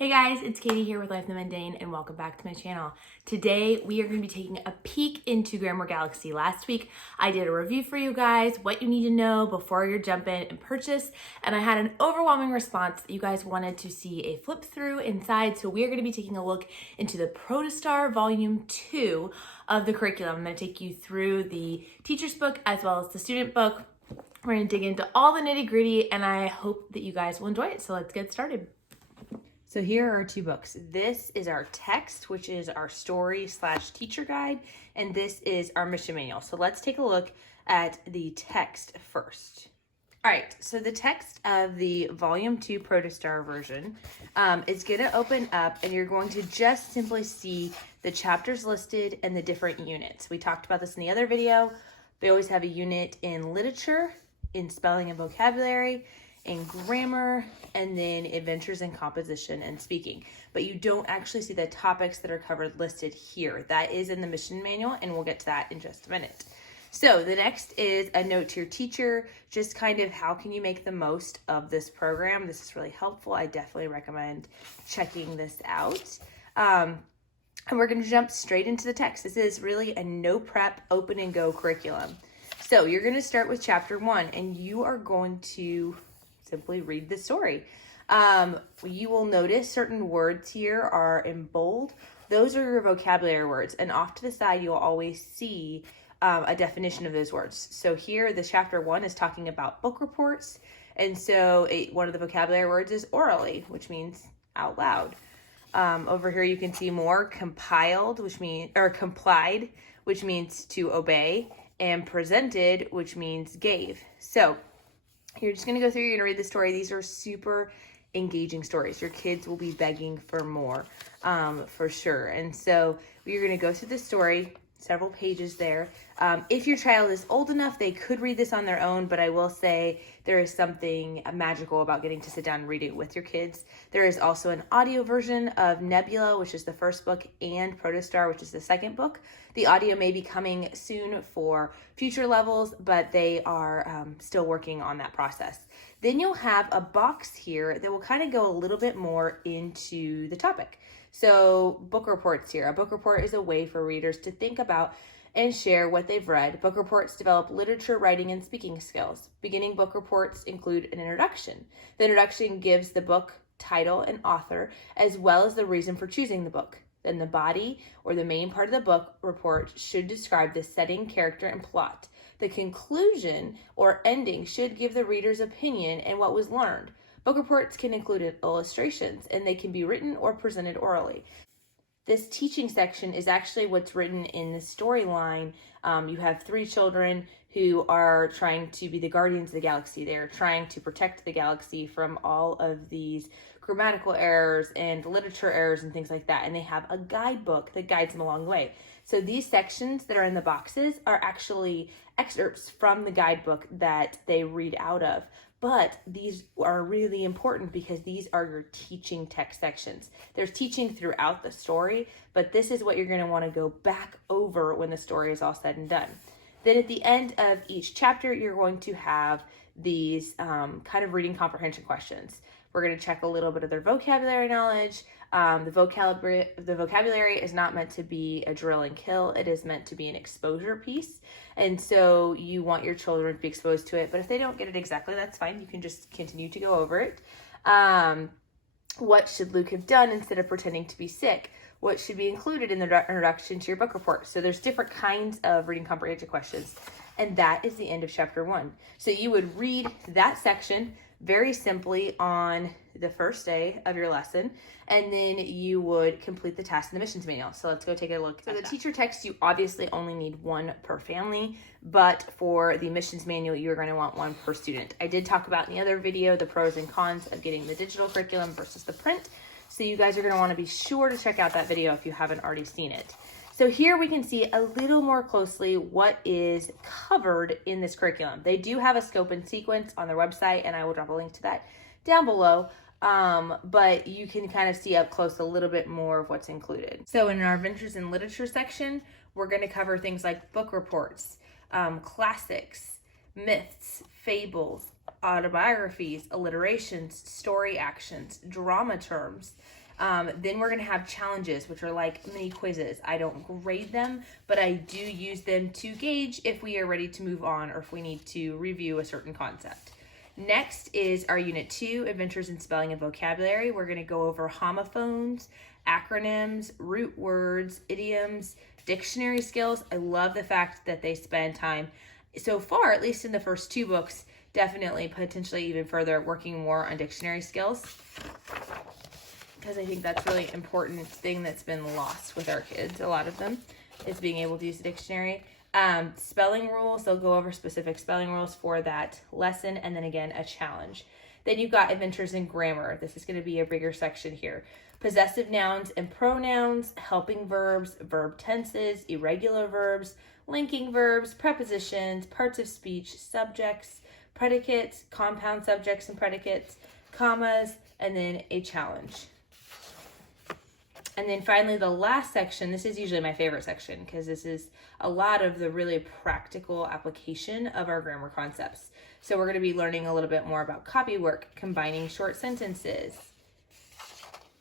Hey guys, it's Katie here with Life in the Mundane and welcome back to my channel. Today we are going to be taking a peek into Grammar Galaxy. Last week I did a review for you guys, what you need to know before you jump in and purchase, and I had an overwhelming response that you guys wanted to see a flip through inside, so we are going to be taking a look into the Protostar Volume 2 of the curriculum. I'm going to take you through the teacher's book as well as the student book. We're going to dig into all the nitty gritty and I hope that you guys will enjoy it, so let's get started. So here are our two books. This is our text, which is our story/teacher guide, and this is our mission manual. So let's take a look at the text first. All right, so the text of the Volume 2 Protostar version is going to open up, and you're going to just simply see the chapters listed and the different units. We talked about this in the other video. They always have a unit in literature, in spelling and vocabulary, in grammar, and then adventures in composition and speaking. But you don't actually see the topics that are covered listed here. That is in the mission manual, and we'll get to that in just a minute. So the next is a note to your teacher, just kind of how can you make the most of this program. This is really helpful. I definitely recommend checking this out. And we're going to jump straight into the text. This is really a no prep, open and go curriculum. So you're going to start with chapter 1, and you are going to simply read the story. You will notice certain words here are in bold. Those are your vocabulary words, and off to the side you'll always see a definition of those words. So here the chapter 1 is talking about book reports, and so one of the vocabulary words is orally, which means out loud. Over here you can see more complied, which means to obey, and presented, which means gave. So you're just going to go through, you're going to read the story. These are super engaging stories. Your kids will be begging for more, for sure. And so you're going to go through the story, several pages there. If your child is old enough, they could read this on their own, but I will say there is something magical about getting to sit down and read it with your kids. There is also an audio version of Nebula, which is the first book, and Protostar, which is the second book. The audio may be coming soon for future levels, but they are still working on that process. Then you'll have a box here that will kind of go a little bit more into the topic. So book reports here. A book report is a way for readers to think about and share what they've read. Book reports develop literature, writing, and speaking skills. Beginning book reports include an introduction. The introduction gives the book title and author, as well as the reason for choosing the book. Then the body, or the main part of the book report, should describe the setting, character, and plot. The conclusion, or ending, should give the reader's opinion and what was learned. Book reports can include illustrations, and they can be written or presented orally. This teaching section is actually what's written in the storyline. You have 3 children who are trying to be the guardians of the galaxy. They're trying to protect the galaxy from all of these grammatical errors and literature errors and things like that. And they have a guidebook that guides them along the way. So these sections that are in the boxes are actually excerpts from the guidebook that they read out of. But these are really important because these are your teaching text sections. There's teaching throughout the story, but this is what you're going to want to go back over when the story is all said and done. Then at the end of each chapter, you're going to have these kind of reading comprehension questions. We're going to check a little bit of their vocabulary knowledge. The vocabulary is not meant to be a drill and kill. It is meant to be an exposure piece. And so you want your children to be exposed to it. But if they don't get it exactly, that's fine. You can just continue to go over it. What should Luke have done instead of pretending to be sick? What should be included in the introduction to your book report? So there's different kinds of reading comprehension questions. And that is the end of chapter 1. So you would read that section very simply on the first day of your lesson, and then you would complete the task in the missions manual. So let's go take a look. So the teacher text, you obviously only need 1 per family, but for the missions manual, you're going to want 1 per student. I did talk about in the other video the pros and cons of getting the digital curriculum versus the print. So you guys are going to want to be sure to check out that video if you haven't already seen it. So here we can see a little more closely what is covered in this curriculum. They do have a scope and sequence on their website, and I will drop a link to that down below. But you can kind of see up close a little bit more of what's included. So in our Adventures in Literature section, we're going to cover things like book reports, classics, myths, fables, autobiographies, alliterations, story actions, drama terms. Then we're going to have challenges, which are like mini quizzes. I don't grade them, but I do use them to gauge if we are ready to move on or if we need to review a certain concept. Next is our Unit 2, Adventures in Spelling and Vocabulary. We're going to go over homophones, acronyms, root words, idioms, dictionary skills. I love the fact that they spend time, so far, at least in the first 2 books, definitely potentially even further, working more on dictionary skills, because I think that's really important thing that's been lost with our kids. A lot of them is being able to use the dictionary. Spelling rules, they'll go over specific spelling rules for that lesson, and then again, a challenge. Then you've got Adventures in Grammar. This is going to be a bigger section here. Possessive nouns and pronouns, helping verbs, verb tenses, irregular verbs, linking verbs, prepositions, parts of speech, subjects, predicates, compound subjects and predicates, commas, and then a challenge. And then finally, the last section, this is usually my favorite section because this is a lot of the really practical application of our grammar concepts. So we're going to be learning a little bit more about copy work, combining short sentences,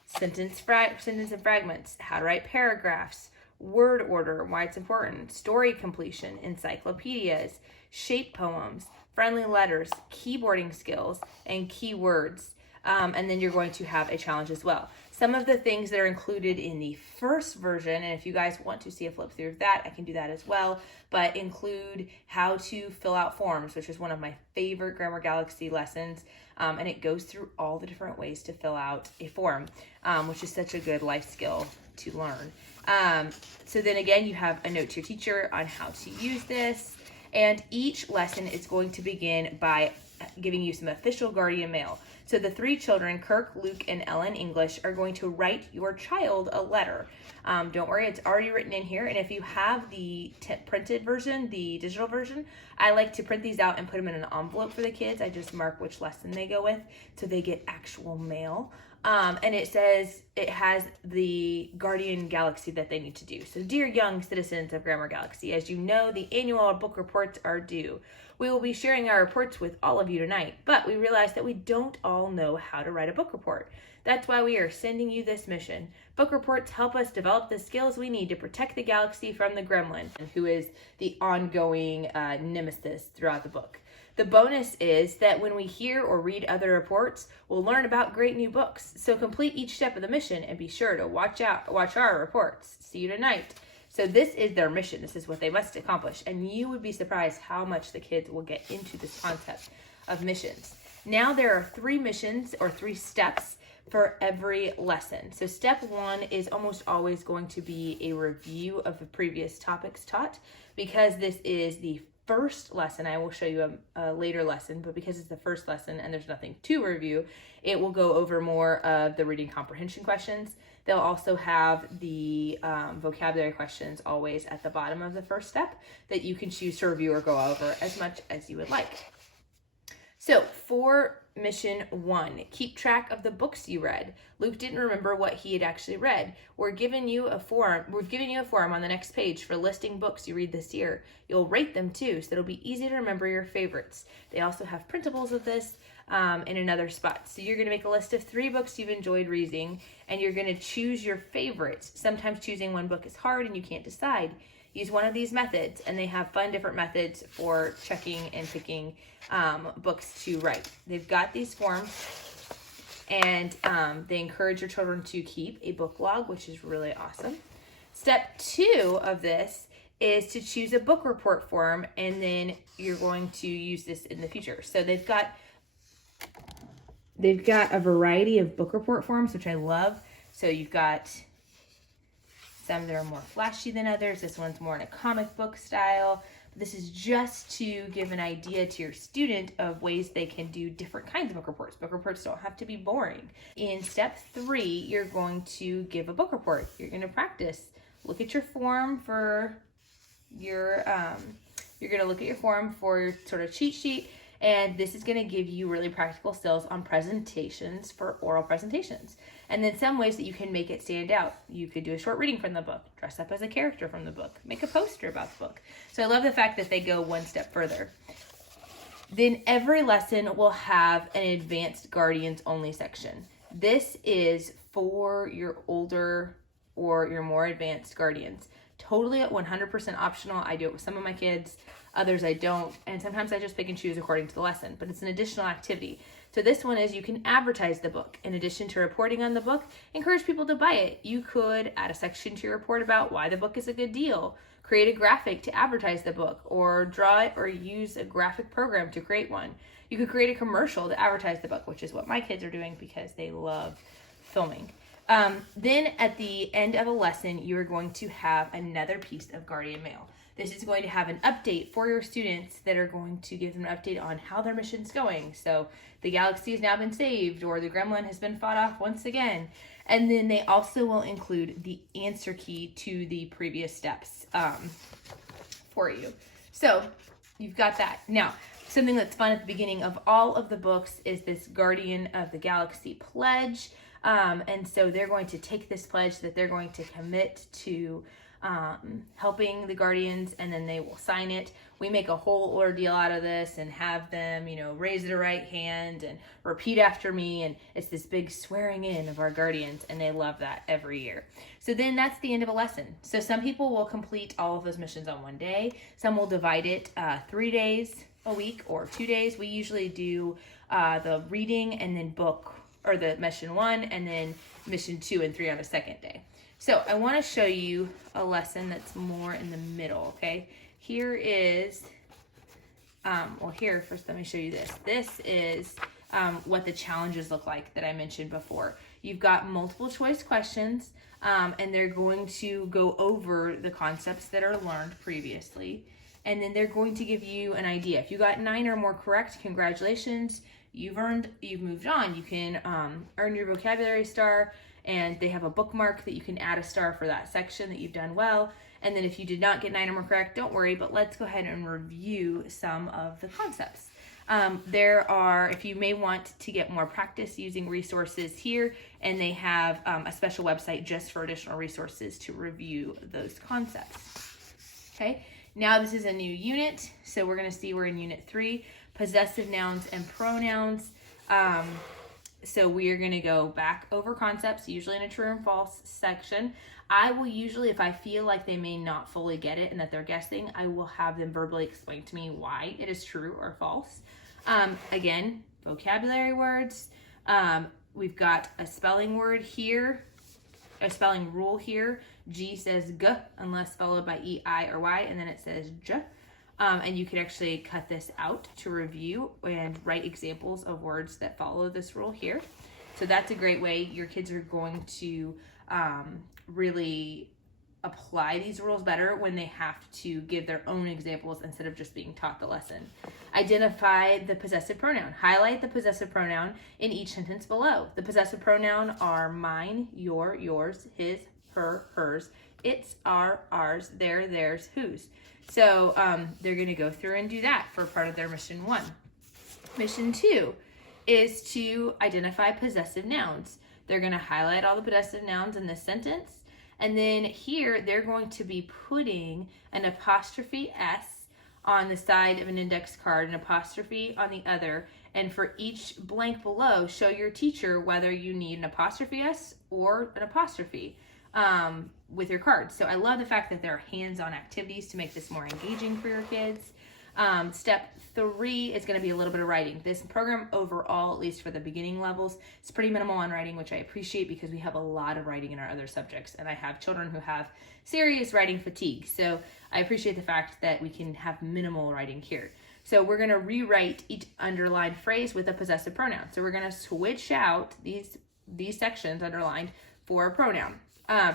sentence and fragments, how to write paragraphs, word order, why it's important, story completion, encyclopedias, shape poems, friendly letters, keyboarding skills, and keywords. And then you're going to have a challenge as well. Some of the things that are included in the first version, and if you guys want to see a flip through of that, I can do that as well, but include how to fill out forms, which is one of my favorite Grammar Galaxy lessons, and it goes through all the different ways to fill out a form, which is such a good life skill to learn. So then again, you have a note to your teacher on how to use this, and each lesson is going to begin by giving you some official guardian mail. So the 3 children, Kirk, Luke, and Ellen English, are going to write your child a letter. Don't worry, it's already written in here. And if you have the printed version, the digital version, I like to print these out and put them in an envelope for the kids. I just mark which lesson they go with so they get actual mail. And it says it has the Guardian Galaxy that they need to do. So dear young citizens of Grammar Galaxy, as you know, the annual book reports are due. We will be sharing our reports with all of you tonight, but we realize that we don't all know how to write a book report. That's why we are sending you this mission. Book reports help us develop the skills we need to protect the galaxy from the gremlin, who is the ongoing nemesis throughout the book. The bonus is that when we hear or read other reports, we'll learn about great new books. So complete each step of the mission and be sure to watch our reports. See you tonight. So this is their mission. This is what they must accomplish. And you would be surprised how much the kids will get into this concept of missions. Now there are 3 missions or 3 steps for every lesson. So step 1 is almost always going to be a review of the previous topics taught. Because this is the first lesson, I will show you a later lesson, but because it's the first lesson and there's nothing to review, it will go over more of the reading comprehension questions. They'll also have the vocabulary questions always at the bottom of the first step that you can choose to review or go over as much as you would like. So for mission 1, keep track of the books you read. Luke didn't remember what he had actually read. We've given you a form on the next page for listing books you read this year. You'll rate them too, so it'll be easy to remember your favorites. They also have printables of this in another spot. So you're going to make a list of 3 books you've enjoyed reading, and you're going to choose your favorites. Sometimes choosing one book is hard and you can't decide. Use one of these methods, and they have fun different methods for checking and picking books to write. They've got these forms, and they encourage your children to keep a book log, which is really awesome. Step 2 of this is to choose a book report form, and then you're going to use this in the future. So they've got a variety of book report forms, which I love. So you've got some that are more flashy than others. This one's more in a comic book style. This is just to give an idea to your student of ways they can do different kinds of book reports. Book reports don't have to be boring. In step 3, you're going to give a book report. You're going to practice. Look at your form for your, you're going to look at your form for your sort of cheat sheet. And this is going to give you really practical skills on presentations for oral presentations. And then some ways that you can make it stand out. You could do a short reading from the book, dress up as a character from the book, make a poster about the book. So I love the fact that they go one step further. Then every lesson will have an advanced guardians only section. This is for your older or your more advanced guardians. Totally at 100% optional. I do it with some of my kids, others I don't, and sometimes I just pick and choose according to the lesson, but it's an additional activity. So this one is you can advertise the book. In addition to reporting on the book, encourage people to buy it. You could add a section to your report about why the book is a good deal, create a graphic to advertise the book, or draw it or use a graphic program to create one. You could create a commercial to advertise the book, which is what my kids are doing because they love filming. Then at the end of a lesson, you're going to have another piece of guardian mail. This is going to have an update for your students that are going to give them an update on how their mission's going. So the galaxy has now been saved, or the gremlin has been fought off once again. And then they also will include the answer key to the previous steps for you. So you've got that. Now, something that's fun at the beginning of all of the books is this Guardian of the Galaxy pledge. And so they're going to take this pledge that they're going to commit to helping the guardians, and then they will sign it. We make a whole ordeal out of this and have them, raise their right hand and repeat after me. And it's this big swearing in of our guardians, and they love that every year. So then that's the end of a lesson. So some people will complete all of those missions on one day. Some will divide it 3 days a week or 2 days. We usually do the reading and then book, or the mission 1 and then mission 2 and 3 on a second day. So I want to show you a lesson that's more in the middle, okay? Here is, first let me show you this. This is what the challenges look like that I mentioned before. You've got multiple choice questions, and they're going to go over the concepts that are learned previously, and then they're going to give you an idea. If you got 9 or more correct, congratulations, you've moved on. You can earn your vocabulary star, and they have a bookmark that you can add a star for that section that you've done well. And then if you did not get 9 or more correct, don't worry, but let's go ahead and review some of the concepts. If you may want to get more practice using resources here, and they have a special website just for additional resources to review those concepts. Okay, now this is a new unit, so we're going to see we're in unit 3, possessive nouns and pronouns. So we are going to go back over concepts, usually in a true and false section. I will usually, if I feel like they may not fully get it and that they're guessing, I will have them verbally explain to me why it is true or false. Again, vocabulary words. We've got a spelling word here, a spelling rule here. G says G unless followed by E, I, or Y, and then it says J. And you can actually cut this out to review and write examples of words that follow this rule here. So that's a great way. Your kids are going to really apply these rules better when they have to give their own examples instead of just being taught the lesson. Identify the possessive pronoun. Highlight the possessive pronoun in each sentence below. The possessive pronoun are mine, your, yours, his, her, hers, its, our, ours, their, theirs, whose. So they're going to go through and do that for part of their mission 1. Mission 2 is to identify possessive nouns. They're going to highlight all the possessive nouns in this sentence. And then here they're going to be putting an apostrophe S on the side of an index card, an apostrophe on the other. And for each blank below, show your teacher whether you need an apostrophe S or an apostrophe with your cards. So I love the fact that there are hands-on activities to make this more engaging for your kids. Step 3 is going to be a little bit of writing. This program overall, at least for the beginning levels, is pretty minimal on writing, which I appreciate because we have a lot of writing in our other subjects, and I have children who have serious writing fatigue. So I appreciate the fact that we can have minimal writing here. So we're going to rewrite each underlined phrase with a possessive pronoun. So we're going to switch out these sections underlined for a pronoun,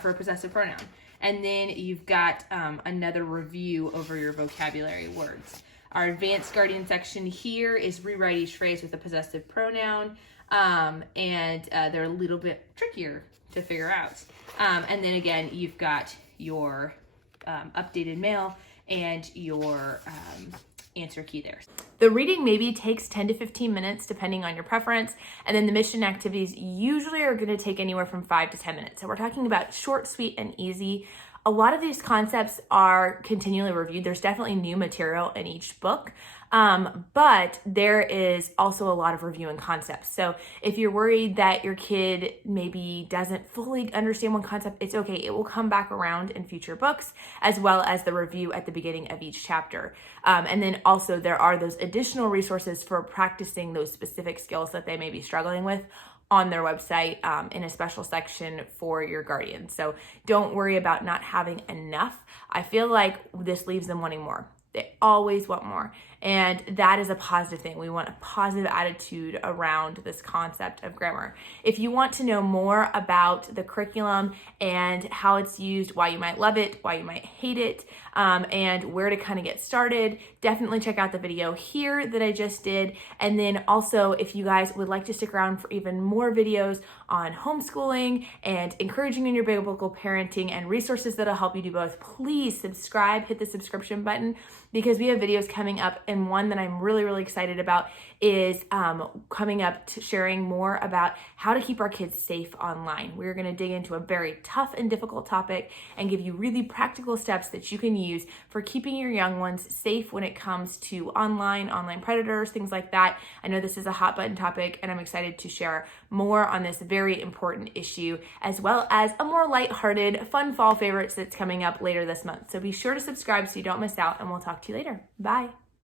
for a possessive pronoun. And then you've got another review over your vocabulary words. Our advanced guardian section here is rewrite each phrase with a possessive pronoun, and they're a little bit trickier to figure out. And then again, you've got your updated mail and your answer key there. The reading maybe takes 10 to 15 minutes depending on your preference, and then the mission activities usually are going to take anywhere from 5 to 10 minutes. So we're talking about short, sweet, and easy. A lot of these concepts are continually reviewed. There's definitely new material in each book, but there is also a lot of reviewing concepts. So if you're worried that your kid maybe doesn't fully understand one concept, it's okay. It will come back around in future books, as well as the review at the beginning of each chapter. And then also there are those additional resources for practicing those specific skills that they may be struggling with on their website in a special section for your guardian. So don't worry about not having enough. I feel like this leaves them wanting more. They always want more. And that is a positive thing. We want a positive attitude around this concept of grammar. If you want to know more about the curriculum and how it's used, why you might love it, why you might hate it, and where to kind of get started, definitely check out the video here that I just did. And then also, if you guys would like to stick around for even more videos on homeschooling and encouraging in your biblical parenting and resources that'll help you do both, please subscribe, hit the subscription button, because we have videos coming up, and one that I'm really, really excited about is coming up to sharing more about how to keep our kids safe online. We're going to dig into a very tough and difficult topic and give you really practical steps that you can use for keeping your young ones safe when it comes to online predators, things like that. I know this is a hot button topic, and I'm excited to share more on this very important issue, as well as a more lighthearted, fun fall favorites that's coming up later this month. So be sure to subscribe so you don't miss out, and we'll talk to you later. Bye.